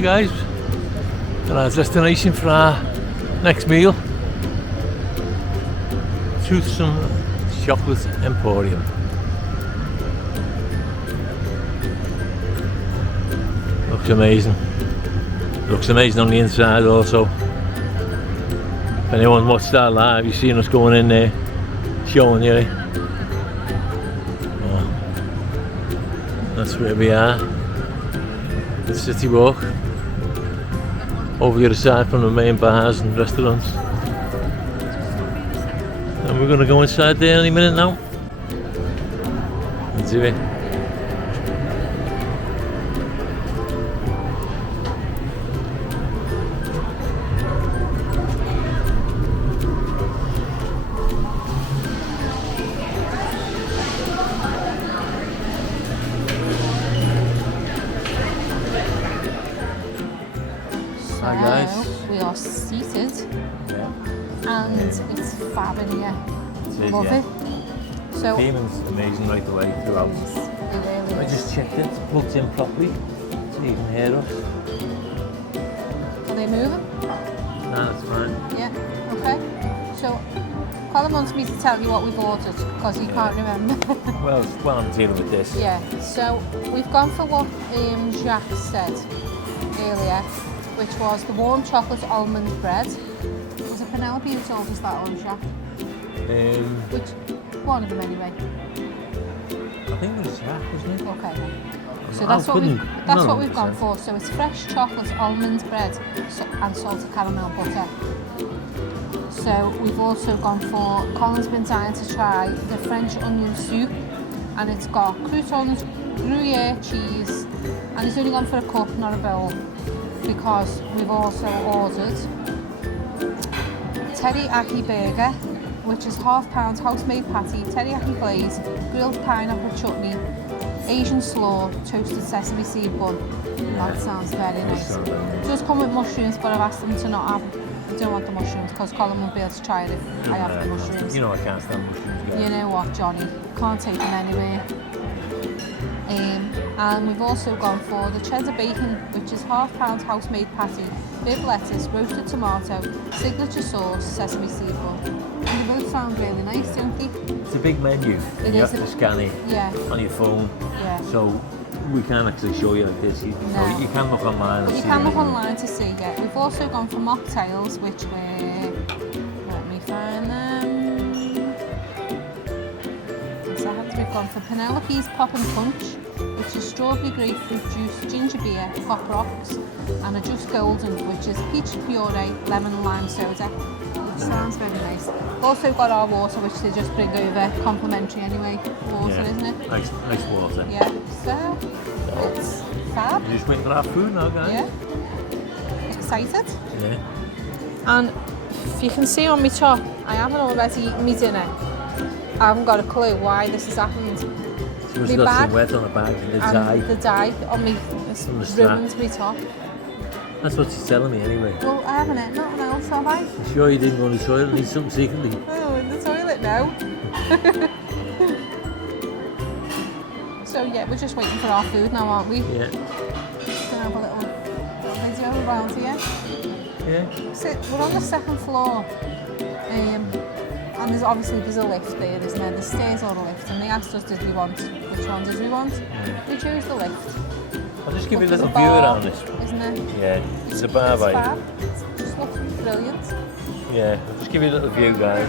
Hi guys, and our destination for our next meal, Toothsome Chocolate Emporium. Looks amazing. Looks amazing on the inside also. If anyone watched that live, you've seen us going in there, showing you. Well, that's where we are. The CityWalk. Over the other side from the main bars and restaurants. And we're going to go inside there any minute now. And do it. Hi guys. We are seated, and it's fab in here. Love it. So Payment's amazing right away throughout. it really I is. just checked it, it's plugged in properly, so you can hear us. Are they moving? No, that's fine. Yeah. Okay. So Colin wants me to tell you what we've ordered because he can't remember. Well, I'm dealing with this. Yeah. So we've gone for what Jacques said earlier, which was the warm chocolate almond bread. Was it Penelope who told us that, or Jacques? Which one of them anyway? I think it was Jack, wasn't it? Okay then. So that's what we've gone for. So it's fresh chocolate almond bread and salted caramel butter. So we've also gone for, Colin's been dying to try the French onion soup, and it's got croutons, Gruyere cheese, and he's only gone for a cup, not a bowl, because we've also ordered teriyaki burger, which is £1/2 house-made patty, teriyaki glaze, grilled pineapple chutney, Asian slaw, toasted sesame seed bun. That sounds very nice. It does come with mushrooms, but I've asked them to not have. I don't want the mushrooms because Colin won't be able to try it if I have the mushrooms. You know I can't stand mushrooms, guys. You know what, Johnny? Can't take them anywhere. And we've also gone for the cheddar bacon, which is £1/2 house-made patty, bib lettuce, roasted tomato, signature sauce, sesame seed bun. And they both sound really nice, don't they? It's a big menu. It You is have to scan it on your phone. Yeah. So we can't actually show you like this. You can look online. But you can look online to see, yeah. We've also gone for mocktails, which were, let me find them. So we've gone for Penelope's Pop and Punch, which is strawberry grapefruit juice, ginger beer, pop rocks, and a Just Golden, which is peach puree, lemon and lime soda. It sounds very nice. Also got our water, which they just bring over, complimentary anyway. Water, isn't it? Nice water. Yeah. So it's fab. We're just waiting for our food now, guys. Yeah. Excited. Yeah. And if you can see on my top, I haven't already eaten my dinner. I haven't got a clue why this has happened. So it's got some wet on the bag and the dye. The dye on me ruined my top. That's what she's telling me anyway. Well, I haven't had nothing else, have I? You sure you didn't go to the toilet and eat something secretly? Oh, in the toilet now. So yeah, we're just waiting for our food now, aren't we? Yeah. Just gonna have a little video around here. Yeah. So we're on the second floor. And there's a lift there, isn't there? The stairs or the lift, and they asked us, which one did we want? We chose the lift. I'll just give you a There's little bar, view around this. Isn't it? Yeah, it's a bar by fab. It just looks brilliant. Yeah, I'll just give you a little view, guys.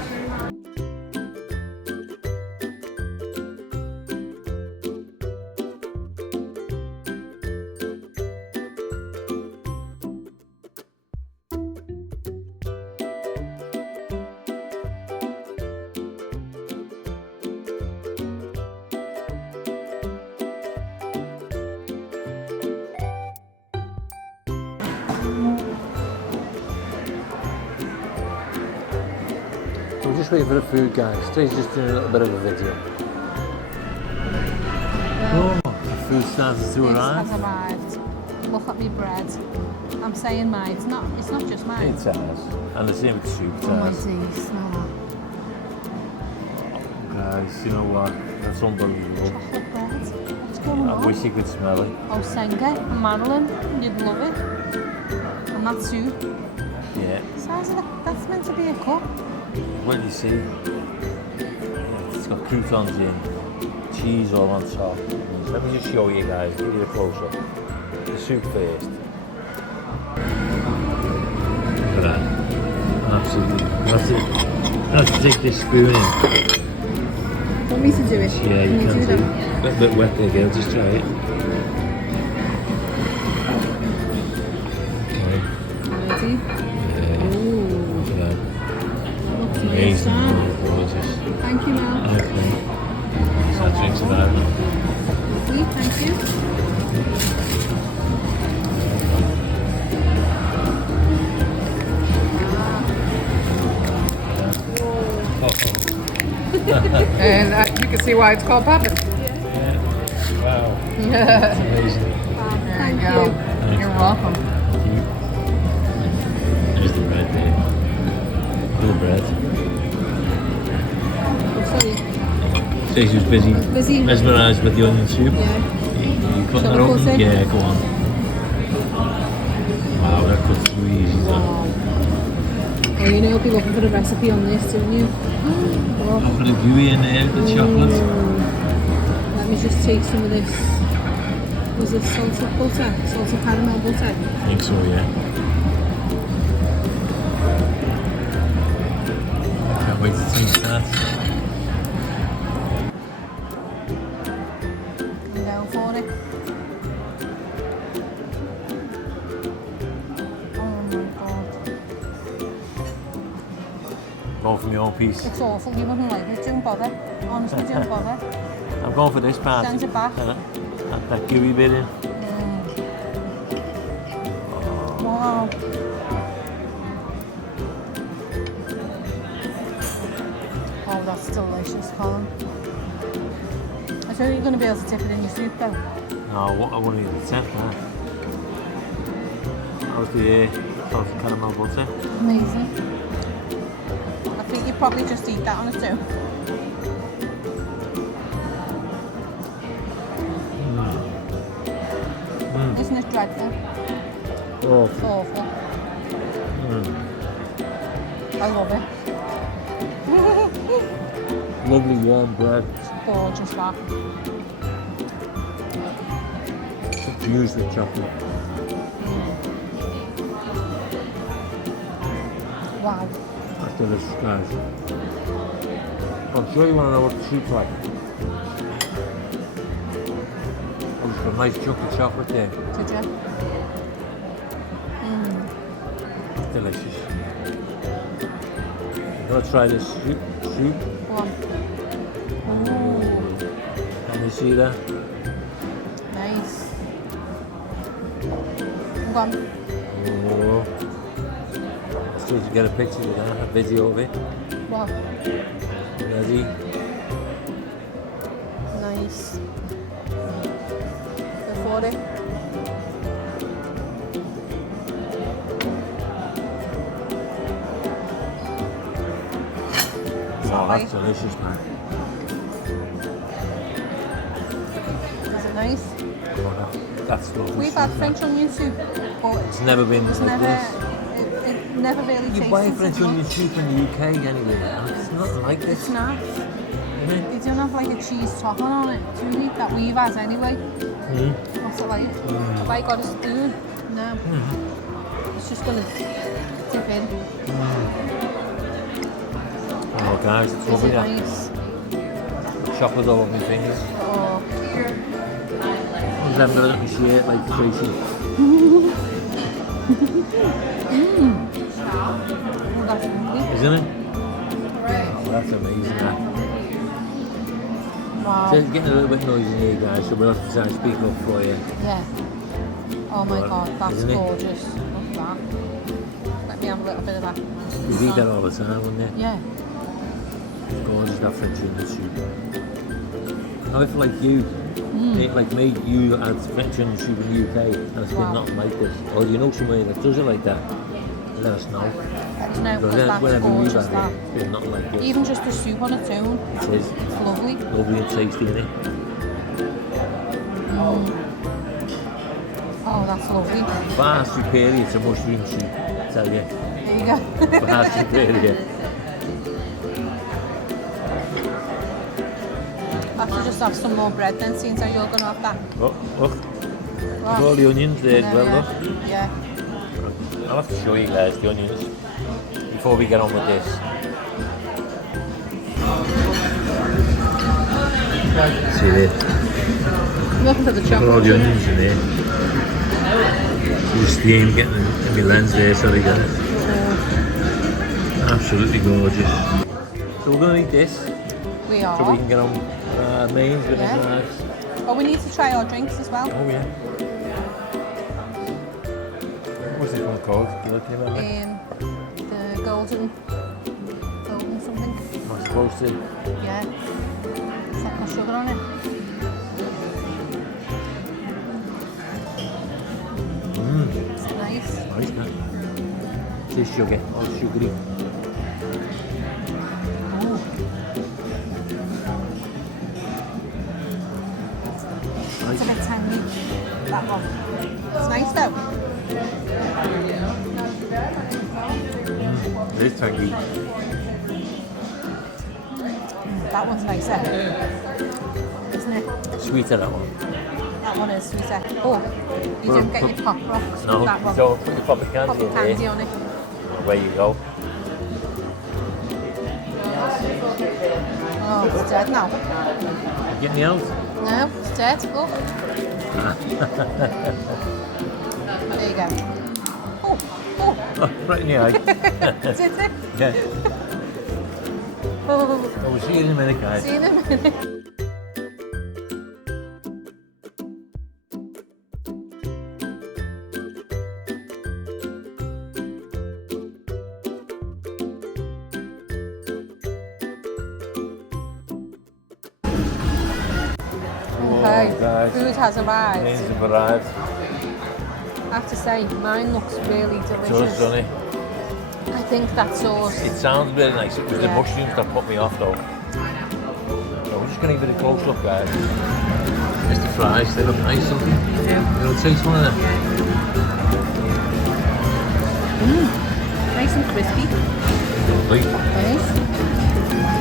We're just waiting for the food, guys. Tracy's just doing a little bit of a video. Oh, the food starts to arrive. It has arrived. Look at me bread. I'm saying mine. It's not just mine. It's ours. And the same with the soup. It's Oh my ours. days, smell that. Guys, you know what? That's unbelievable. Chocolate bread. What's going on? I wish you could smell it. Oh, Senga and Madeline. You'd love it. that soup. Yeah. Size of that's meant to be a cup. What do you see? Yeah, it's got croutons in, cheese all on top. Let me just show you guys, give you a close up. The soup first. Look at that. Absolutely. Let's take this spoon in. Want me to do it? Yeah, you can do that. A little bit wet there, girl, just try it. Okay. Ready? Yeah. Ooh. Look at that. Looks Amazing. nice. Gorgeous. Thank you, Mel. Okay. So that drinks about it. Lovely, thank you. And you can see why it's called poppin'. Yeah. Wow. That's amazing. There you go. Thanks, You're man. welcome. There's the bread there. Look at the bread. Oh, sorry. Tracy was busy. Busy. Mesmerised with the onion soup. Yeah. You cutting Shall that I open? cut it? Yeah, go on. Wow, that cuts too easy. That. Wow. Oh, you know, you'll be looking for the recipe on this, don't you? Oh. I'll put a gooey in there, the chocolate. Let me just take some of this. Was it salted butter? Salted caramel butter? I think so, yeah. Can't wait to taste that. I'm down for it. Oh my god. Going for my own piece. It's awful, you wouldn't like it, don't bother. Honestly, don't bother. I'm going for this part. Send it back. That gooey bit in. Wow. Oh, that's delicious, Colin. I thought you were going to be able to dip it in your soup though. No, I won't eat the tenth now. That was the salted caramel butter. Amazing. I think you'd probably just eat that on its own. Isn't it dreadful? Oh, It's awful. I love it. lovely warm bread. It's gorgeous, that. Infused with chocolate. Wow. That's delicious, guys. I'm sure you want to know what the soup's like. Oh, it's got a nice chunk of chocolate there. Did you? Delicious. I'm gonna try this soup. Go on. Can you see that? Nice. Go on. Oh. Let's see if you get a picture of that, a video of it. What? Ready? Nice. Go for it. Oh, that's delicious, man. Is it nice? Oh, that's lovely. We've had French onion soup, but It's never been it's like never, this. it never really tastes. You buy French onion soup in the UK anyway, and it's nothing like this. It's not. Isn't it? They don't have like a cheese topping on it, do we? That we've had anyway. What's it like? Have I got a spoon? No. It's just gonna dip in. Oh, guys, it's Is lovely. it That nice? chocolate all over my fingers. Oh. Resemble my shirt like Tracy. Oh, that's lovely. Isn't it? Oh, that's amazing. That. Wow. So it's getting a little bit noisy in here, guys, so we'll have to try and speak up for you. Yeah. Oh my Well, god, that's isn't it? gorgeous. Look at that. Let me have a little bit of that. You eat that all the time, wouldn't you? Yeah. Gorgeous, that French onion soup. Now, if like you, like me, you had French onion soup in the UK, and it's been Wow. nothing like this, or you know somewhere that does it like that, let us know. Let us know, Because because that's whenever we've gorgeous, had that. it, it's been nothing like this. Even just the soup on its own, It is it's lovely. lovely and tasty, isn't it? Oh, that's lovely. Far superior to mushroom soup, I tell you. There you go. Far superior. I have to just have some more bread then, seeing as you're going to have that. Oh, look. Wow. All the onions there as well, yeah. look. Yeah. I'll have to show you guys the onions before we get on with this. See there? Welcome to the chocolate. All the onions in there. The steam getting in my lens there, so they get it. Absolutely gorgeous. So we're going to eat this. We are. So we can get on mains with the knives. But we need to try our drinks as well. Oh yeah. What's this one called? Do you look remember? The golden something. Am I supposed to? Yeah. It's got sugar on it. It's nice. Nice, man. Tastes sugar, all sugary. It's a bit tangy, that one. It's nice though. It is tangy. That one's nicer, isn't it? Sweeter, that one. That one is sweeter. Oh, you didn't get your pop rocks No, with that one. so put your poppy candy Pop your in candy there. on it. Away you go. Oh, it's dead now. Get me out. No, it's dead. Look. There you go. Oh, oh. Oh, right in the eye. Did it? Yeah. Oh. Well, we'll see you in a minute, guys. See you in a minute. Okay, guys. food has arrived. Mains have arrived. I have to say, mine looks really It delicious. does, doesn't it? I think that sauce. It sounds really nice. It was the Yeah. mushrooms that put me off, though. So we're just going to give it a close look, guys. There's the fries. They look nice, don't they? Yeah. You want to taste one of them? Nice and crispy. Lovely. Nice.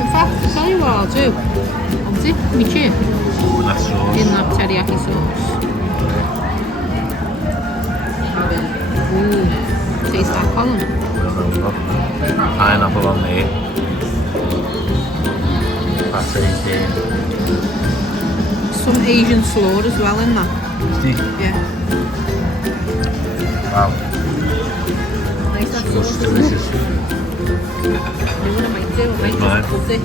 In fact, I'll tell you what I'll do. I'll dip my chip With that sauce. in that teriyaki sauce. Ooh, taste that, Colin. Pineapple on there. Pasté's there. Some Asian slaw as well in that. Yeah. Wow. Nice that Looks sauce, isn't it? delicious. You know what I might do? I might Mine. just put it because I think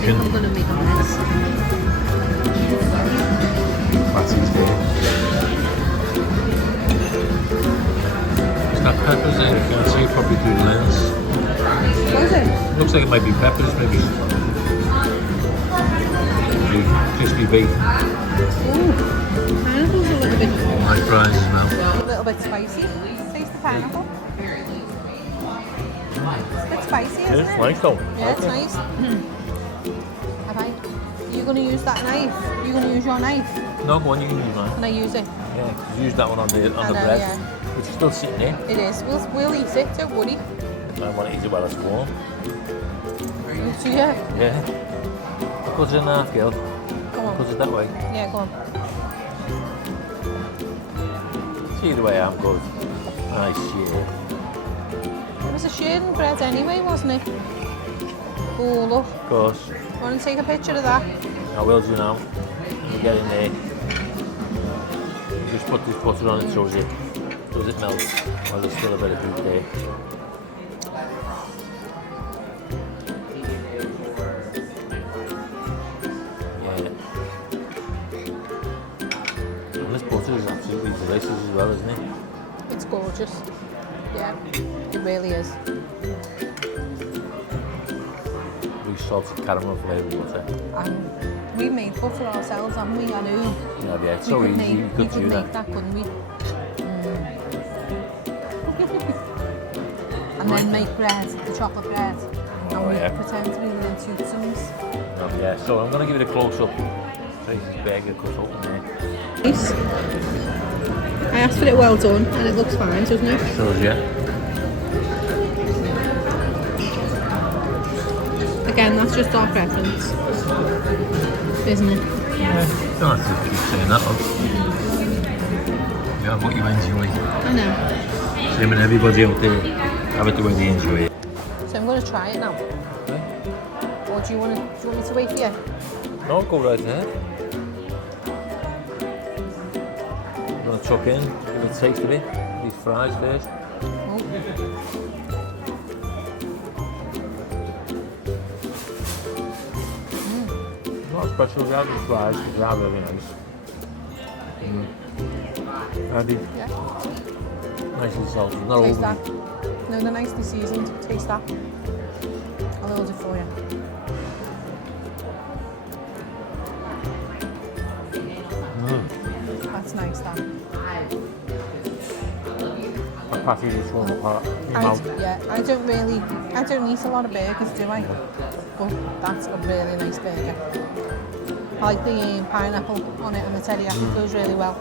Bacon. I'm going to make a mess. Patty's there. It's got peppers there. You can't see probably through the lens. What is it? Looks like it might be peppers, maybe. Crispy bacon. Ooh, pineapple's a little bit, My fries as well. a little bit spicy. Taste the pineapple. It's a bit spicy, isn't It's it? nice though. Yeah, it's nice. Have I? You're going to use that knife? You're going to use your knife? No, go on, you can use mine. Can I use it? Yeah, use that one on the I know, bread. yeah. Which is still sitting there. It is. We'll eat it, don't worry. I want to eat it while it's warm. So yeah, Yeah. I'll cut it in half, girl. come on. Cut it that way. Yeah, go on. See the way I'm good. Nice, yeah. It was a sharing bread anyway, wasn't it? Oh, look. Of course. Want to take a picture of that? I will do now. You get in there. You just put this butter on it so it does it melt while there's still a bit of food there. Yeah. And this butter is absolutely delicious as well, isn't it? It's gorgeous. Yeah, it really is. Really salted caramel flavoured butter. And we made butter ourselves, haven't we? I know. Yeah, it's so easy. You could do make that. that, couldn't we? And then make bread, the chocolate bread. Oh, and we yeah. pretend to be within Toothsomes. Oh, yeah, so I'm going to give it a close up. Tracy's burger cut open there. Nice. I asked for it well done, and it looks fine, doesn't it? Does, yeah. Again, that's just our preference, isn't it? Yeah. Don't have to keep saying that, love. You have what you enjoy. I know. Same with everybody out there. Have it the way they enjoy it. So I'm going to try it now. Okay. Or do you want me to wait for you? No, go right ahead. I'm going to chuck in, give it a taste of it. These fries first. Oh. Not special about the fries, because they are really nice. Ready? Yeah. Nicely salted, not Taste overly. that. No, they're nicely seasoned. Taste that. I'll hold it for you. That's nice, that. A patty that's falling apart in your mouth. I don't eat a lot of burgers, do I? But that's a really nice burger. I like the pineapple on it and the teriyaki goes really well.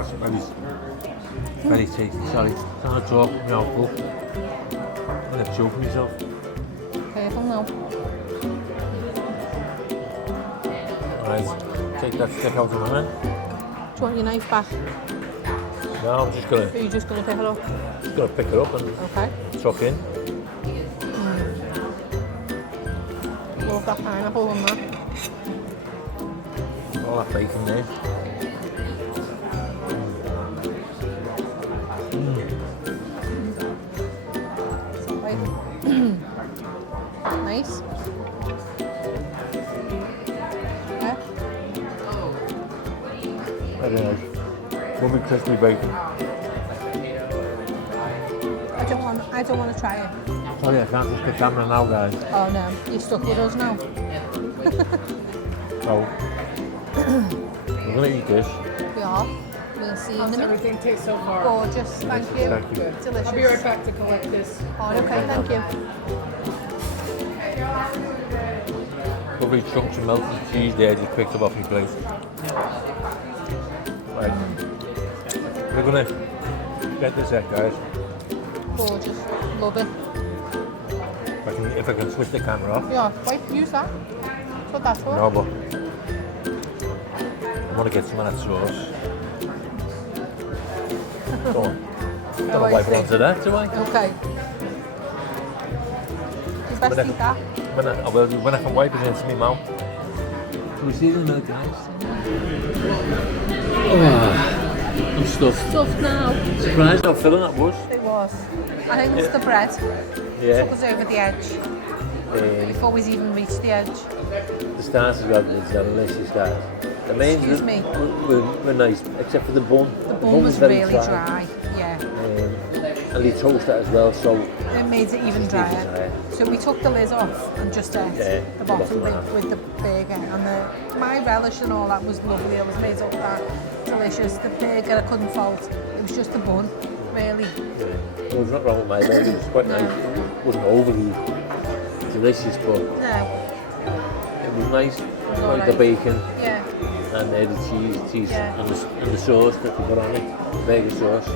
That's very tasty, sorry. Trying to talk, you know, full. I'm going to choke myself. Careful now. Right, take that stick out of my hand. Do you want your knife back? No, I'm just going Or are you just going to pick it up? to pick it up and Okay. chuck in. Love that pineapple on that. All that bacon there. Nice. Yeah. Very nice. Lovely crispy bacon. I don't want to try it. Sorry, I can't just the camera now, guys. Oh no, you're stuck with us now. So, we're going to eat this. We are. We'll see you in a How's minute. everything taste so far? Gorgeous, thank you. Thank you. Delicious. I'll be right back to collect this. Oh, okay, thank you. Lovely chunks of melted cheese there just picked up off your plate. Right. We're going to get this out, guys. Gorgeous. Love it. If I can switch the camera off. Yeah, wait, use that. That's what that's for. No, but I want to get some of that sauce. Go on. Don't I wipe it see. onto that, do I? Okay. You best eat that. When I can wipe it into my mouth. Can we see the milk, guys? I'm stuffed. Stuffed now. Surprised how filling that was. It was. I think it's the bread. Yeah. Took us over the edge before we even reached the edge. The starters got the delicious guys. The mains Excuse me. were nice, except for the bun. The bun was very really dry. Yeah. And they toast that as well, so It made it even drier. So we took the lid off and just ate the bottom bit with the burger. And my relish and all that was lovely. It was made up that delicious. The burger I couldn't fault. It was just the bun, really. It was not wrong with my burger, it was quite nice. It wasn't overly delicious, but No. it was nice. all Like the right. bacon Yeah. and the cheese Yeah. and the sauce that they put on it, burger sauce.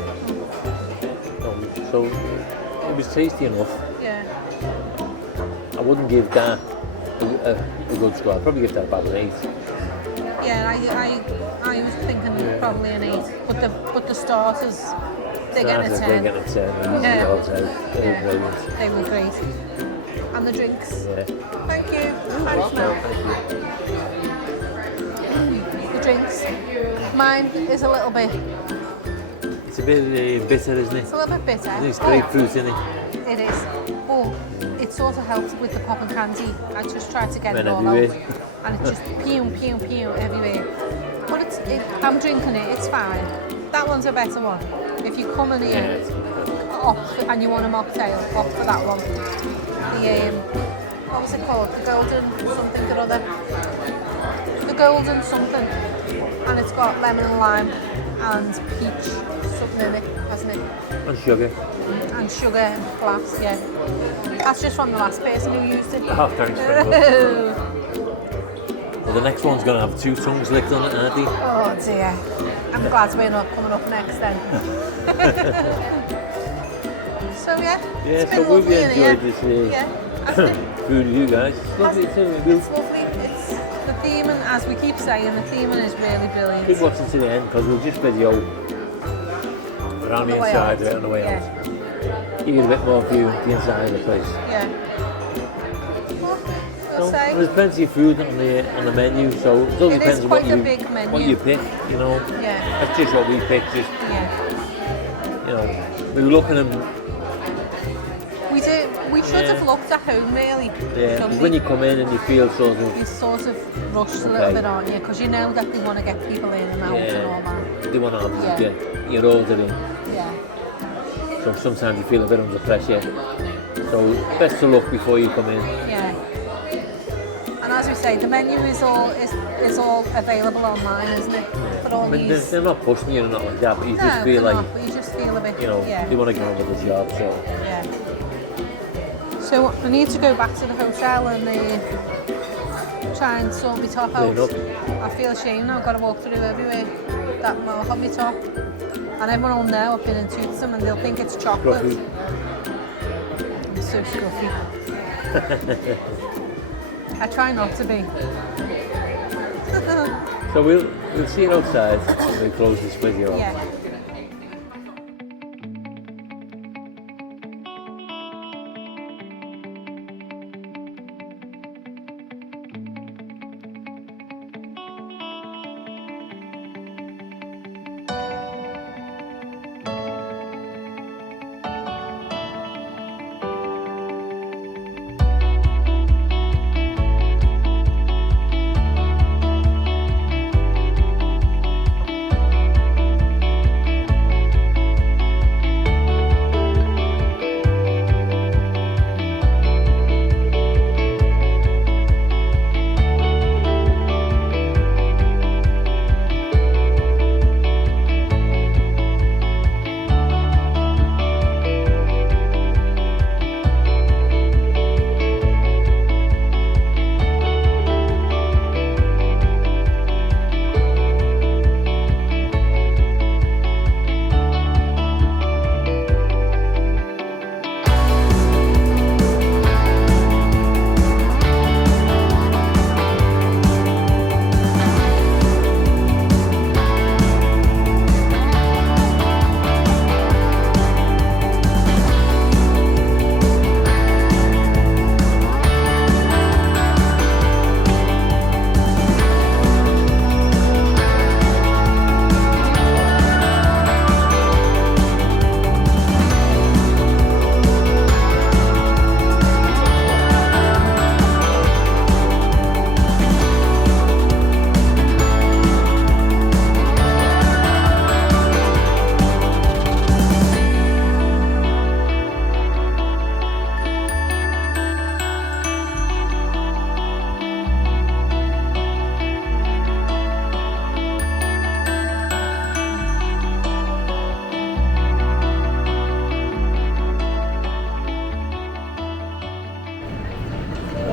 So it was tasty enough. Yeah. I wouldn't give that a good score. I'd probably give that about an 8. Yeah, I was thinking probably an 8. But the starters, they're getting a 10. They're getting a 10. Yeah. All 10. They were brilliant. They were great. And the drinks. Yeah. Thank you. Thanks, Mel. Thank you. The drinks. Mine is a little bit. It's a bit bitter, isn't it? It's a little bit bitter. There's grapefruit in it. It is. But it sort of helped with the pop and candy. I just tried to get it Went all out. everywhere. And it just pew everywhere. But I'm drinking it, it's fine. That one's a better one. If you come in here and you want a mocktail, opt for that one. The, what was it called? The golden something or other. The golden something. And it's got lemon and lime and peach something in it, hasn't it? And sugar. And sugar and glass, yeah. That's just from the last person who used it. Oh, thanks very much. Well, the next one's going to have 2 tongues licked on it, aren't they? Oh dear. I'm glad we're not coming up next then. So yeah, Yeah, it's so been we've lovely in here. enjoyed this Yeah, food with you guys. It's lovely too. it's lovely. It's the theming, as we keep saying, the theming is really brilliant. Keep watching to the end because we'll just video around the way inside out. of it on the way Yeah. out. You get a bit more view of the inside of the place. Yeah. Well, So, we'll say. there's plenty of food on the menu, so it all It depends is on what quite a you big menu. what you pick. You know, Yeah. that's just what we picked. Just Yeah. you know, we were looking at them. We do. We should Yeah. have looked at home really. Yeah, shouldn't we? when you come in and you feel sort of You sort of rushed a Okay. little bit, aren't you? Because you know that they want to get people in and out and all that. they want to have Yeah. your order in. Yeah. So sometimes you feel a bit under pressure. So best of luck before you come in. Yeah. And as we say, the menu is all available online, isn't it? For all I mean, these. they're not pushing you or not like that, but you No, just feel they're like, not, but you just feel a bit. you know, Yeah. they want to get on with the job. So Yeah. So I need to go back to the hotel and try and sort my top out. Clean up. I feel ashamed now. I've got to walk through everywhere that mark on my top. And everyone will know I've been in Toothsome and they'll think it's chocolate. Scruffy. I'm so scruffy. I try not to be. So we'll see you outside when we close this video. Yeah.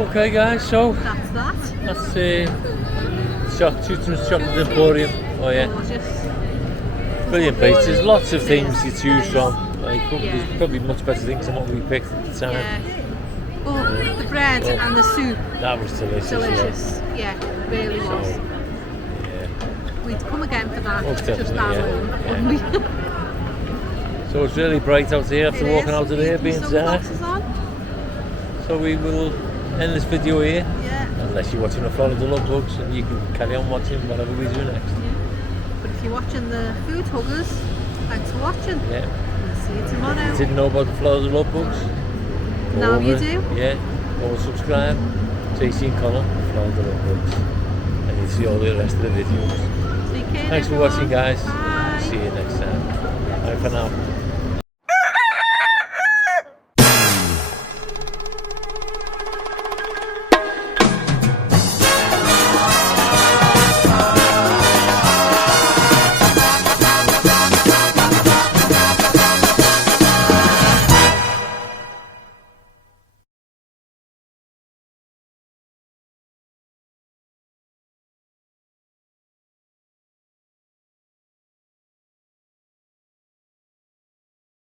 Okay, guys. So That's that. that's Toothsome Chocolate Emporium. Oh yeah, Gorgeous. brilliant place. There's lots of things to choose from. Like Yeah. there's probably much better things than what we picked at the time. Yeah. Well, the bread and the soup, That was delicious. delicious. Yeah, really Yeah. was. So, yeah. We'd come again for that, Most just definitely, that yeah, alone, yeah. wouldn't we? So it's really bright out here after It walking is. out of there, being dark. Sunglasses on. So we will end this video here, Yeah. unless you're watching the Follow the Love Bugs, and you can carry on watching whatever we do next. But if you're watching the Food Huggers, thanks for watching. Yeah. We'll see you tomorrow. You didn't know about the Follow the Love Bugs? Go Now you over, do. Yeah. Go subscribe. Tracy and Colin, Follow the Love Bugs. And you'll see all the rest of the videos. Take care, Thanks for everyone. watching, guys. Bye. See you next time. Bye for now.